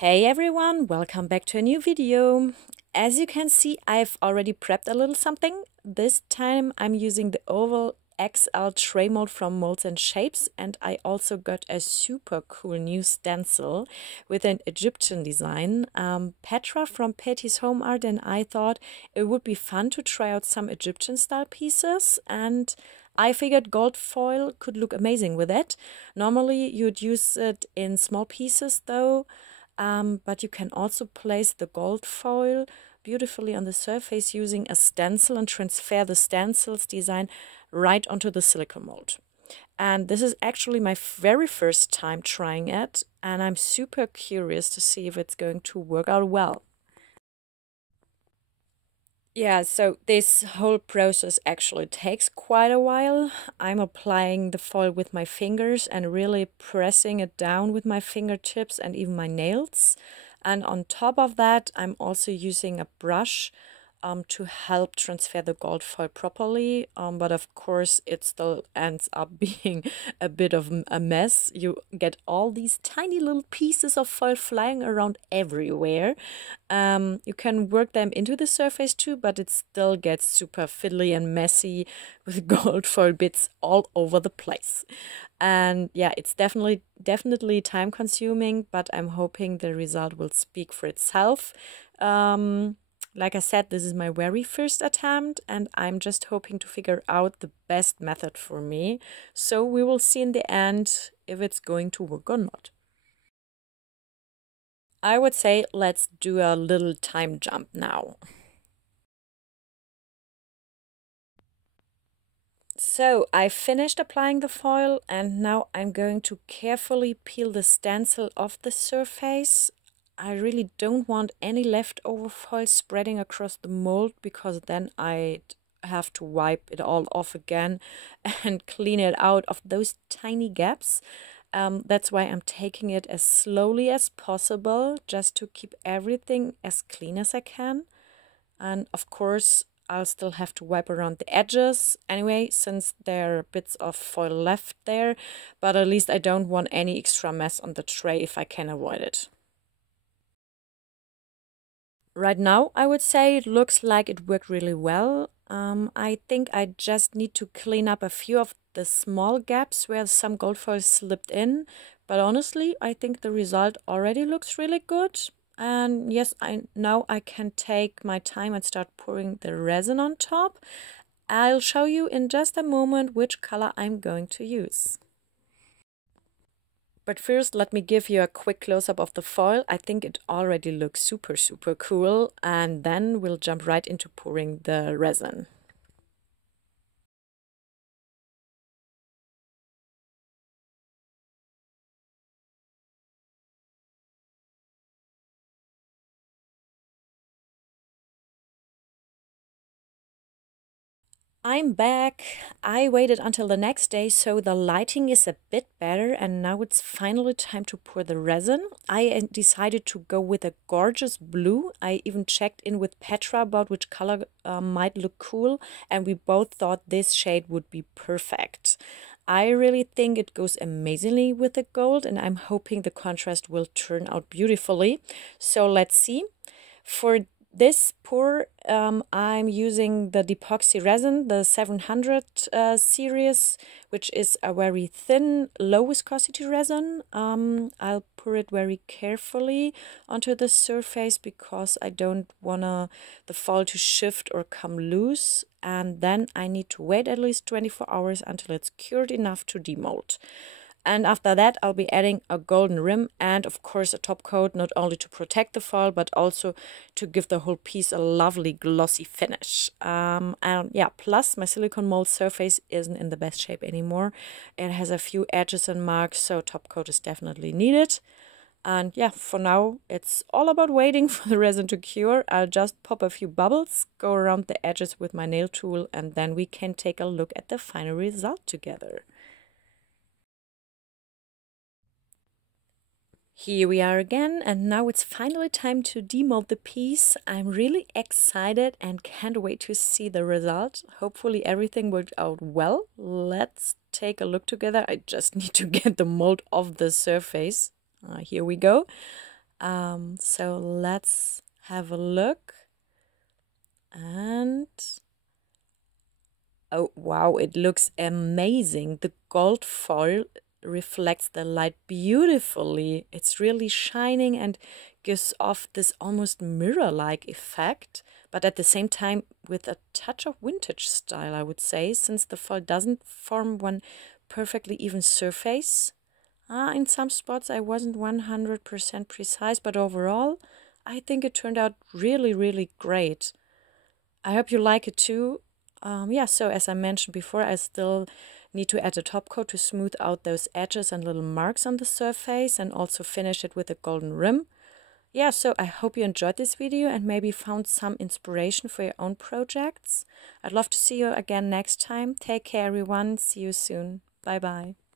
Hey everyone, welcome back to a new video. As you can see, I've already prepped a little something. This time I'm using the oval XL tray mold from Molds and Shapes, and I also got a super cool new stencil with an Egyptian design. Petra from Petty's Home Art and I thought it would be fun to try out some Egyptian style pieces, and I figured gold foil could look amazing with it. Normally you'd use it in small pieces though. But you can also place the gold foil beautifully on the surface using a stencil and transfer the stencil's design right onto the silicone mold. And this is actually my very first time trying it, and I'm super curious to see if it's going to work out well. Yeah, so this whole process actually takes quite a while. I'm applying the foil with my fingers and really pressing it down with my fingertips and even my nails. And on top of that, I'm also using a brush to help transfer the gold foil properly. But of course, it still ends up being a bit of a mess. You get all these tiny little pieces of foil flying around everywhere. You can work them into the surface too, but it still gets super fiddly and messy with gold foil bits all over the place. And yeah, it's definitely time consuming, but I'm hoping the result will speak for itself. Like I said, this is my very first attempt, and I'm just hoping to figure out the best method for me. So we will see in the end if it's going to work or not. I would say let's do a little time jump now. So I finished applying the foil, and now I'm going to carefully peel the stencil off the surface. I really don't want any leftover foil spreading across the mold, because then I'd have to wipe it all off again and clean it out of those tiny gaps. That's why I'm taking it as slowly as possible, just to keep everything as clean as I can. And of course, I'll still have to wipe around the edges anyway, since there are bits of foil left there, but at least I don't want any extra mess on the tray if I can avoid it. Right now, I would say it looks like it worked really well. I think I just need to clean up a few of the small gaps where some gold foil slipped in, but honestly, I think the result already looks really good. And yes, now I can take my time and start pouring the resin on top. I'll show you in just a moment which color I'm going to use. But first, let me give you a quick close-up of the foil. I think it already looks super cool. And then we'll jump right into pouring the resin. I'm back. I waited until the next day, so the lighting is a bit better, and now it's finally time to pour the resin. I decided to go with a gorgeous blue. I even checked in with Petra about which color might look cool, and we both thought this shade would be perfect. I really think it goes amazingly with the gold, and I'm hoping the contrast will turn out beautifully. So let's see. For this pour, I'm using the Depoxy resin, the 700 series, which is a very thin, low viscosity resin. I'll pour it very carefully onto the surface because I don't want the foil to shift or come loose. And then I need to wait at least 24 hours until it's cured enough to demold. And after that, I'll be adding a golden rim and, of course, a top coat, not only to protect the foil, but also to give the whole piece a lovely glossy finish. And yeah, plus my silicone mold surface isn't in the best shape anymore. It has a few edges and marks, so top coat is definitely needed. And yeah, for now, it's all about waiting for the resin to cure. I'll just pop a few bubbles, go around the edges with my nail tool, and then we can take a look at the final result together. Here we are again, and now it's finally time to demold the piece. I'm really excited and can't wait to see the result. Hopefully everything worked out well. Let's take a look together. I just need to get the mold off the surface. Here we go. So let's have a look. And oh wow, it looks amazing. The gold foil reflects the light beautifully. It's really shining and gives off this almost mirror-like effect, but at the same time with a touch of vintage style, I would say, since the foil doesn't form one perfectly even surface. In some spots I wasn't 100% precise, but overall I think it turned out really, really great. I hope you like it too. Yeah, so as I mentioned before, I still need to add a top coat to smooth out those edges and little marks on the surface, and also finish it with a golden rim. Yeah, so I hope you enjoyed this video and maybe found some inspiration for your own projects. I'd love to see you again next time. Take care, everyone. See you soon. Bye bye.